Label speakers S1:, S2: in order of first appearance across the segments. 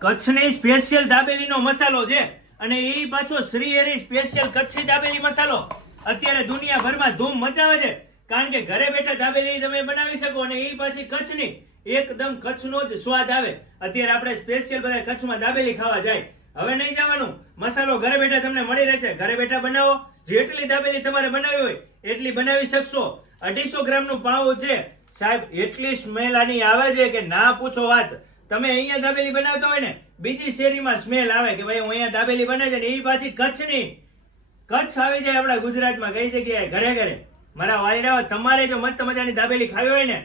S1: કચ્છની સ્પેશિયલ દાબેલીનો મસાલો છે. અને એ પાછો શ્રીહરી સ્પેશિયલ કચ્છી દાબેલી મસાલો. અત્યારે દુનિયાભરમાં ધૂમ મચાવે છે. કારણ કે ઘરે બેઠા દાબેલી તમે બનાવી શકો અને એ પાછી કચ્છની એકદમ કચ્છનો જ સ્વાદ આવે. અત્યારે આપણે સ્પેશિયલ બધા કચ્છમાં દાબેલી ખાવા જાય. હવે નહીં જવાનું. મસાલો ઘરે બેઠા તમને મળી રહેશે. ઘરે બેઠા બનાવો. જેટલી દાબેલી તમારે બનાવી હોય, એટલી બનાવી શકશો. અઢીસો ગ્રામનું પાઉં છે. સાહેબ, એટલી સ્મેલ આની આવે છે કે ના પૂછો વાત. તમે અહીંયા દાબેલી બનાવતા હોય ને, બીજી શેરીમાં સ્મેલ આવે કે ભાઈ હું અહીંયા દાબેલી બને છે ને એ પાછી કચ્છની કચ્છ આવી જાય આપણા ગુજરાતમાં, કઈ જગ્યાએ? ઘરે ઘરે. મારા વાયરાઓ તમારે જો મસ્ત મજાની દાબેલી ખાવી હોય ને,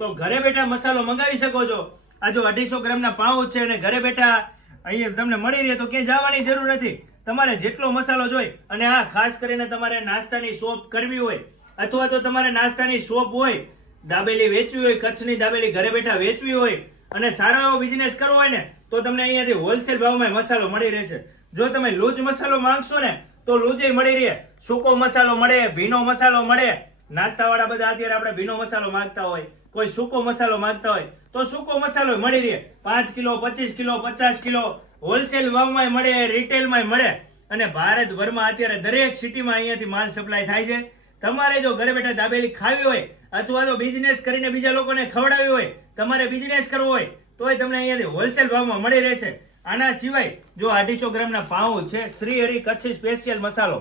S1: તો ઘરે બેઠા મસાલો મંગાવી શકો છો. આ જો અઢીસો ગ્રામના પાઉચ છે અને ઘરે બેઠા અહીંયા તમને મળી રહે તો ક્યાંય જવાની જરૂર નથી. તમારે જેટલો મસાલો જોઈએ અને હા, ખાસ કરીને તમારે નાસ્તાની શોપ કરવી હોય, અથવા તો તમારે નાસ્તાની શોપ હોય, દાબેલી વેચવી હોય, કચ્છની દાબેલી ઘરે બેઠા વેચવી હોય અને સારો એવો બિઝનેસ કરવો હોય ને, તો તમને અહીંયાથી હોલસેલ ભાવમાં મસાલો મળી રહેશે. જો તમે લૂજ મસાલો માંગશો ને, તો લૂજે મળી રહે. સૂકો મસાલો મળે, ભીનો મસાલો મળે. નાસ્તાવાળા બધા અત્યારે આપણે ભીનો મસાલો માંગતા હોય. કોઈ સૂકો મસાલો માંગતા હોય, તો સૂકો મસાલો મળી રહે. પાંચ કિલો, પચીસ કિલો, પચાસ કિલો હોલસેલ ભાવમાં મળે રિટેલમાં મળે. અને ભારતભરમાં અત્યારે દરેક સિટીમાં અહીંયાથી માલ સપ્લાય થાય છે. તમારે જો ઘરે બેઠા દાબેલી ખાવી હોય અથવા તો બિઝનેસ કરીને બીજા લોકોને ખવડાવી હોય, તમારે બિઝનેસ કરવો હોય, તોય તમને અહીંયાથી હોલસેલ ભાવમાં મળી રહેશે. આના સિવાય જો અઢીસો ગ્રામના પાઉં છે, શ્રી હરિ કચ્છી સ્પેશિયલ મસાલો.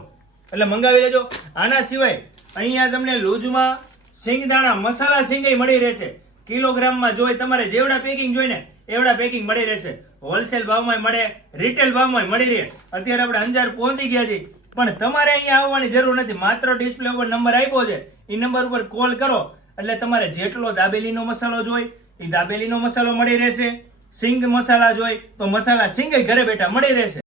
S1: એટલે મંગાવી લેજો. આના સિવાય અહીંયા તમને લૂજમાં સિંગદાણા મસાલા સિંગઈ મળી રહેશે. કિલોગ્રામમાં જોઈ તમારે જેવડા પેકિંગ જોઈને એવડા પેકિંગ મળી રહેશે. હોલસેલ ભાવમાં મળે રિટેલ ભાવમાં મળી રહે. અત્યારે આપણે અંજાર પહોંચી ગયા છીએ. પણ તમારે અહીંયા આવવાની જરૂર નથી. માત્ર ડિસ્પ્લે ઉપર નંબર આપ્યો છે. એ નંબર ઉપર કોલ કરો. એટલે તમારે જેટલો દાબેલીનો મસાલો જોઈ, એ દાબેલીનો મસાલો મળી રહેશે. સિંગ મસાલા જોઈ, તો મસાલા સિંગ ઘરે બેઠા મળી રહેશે.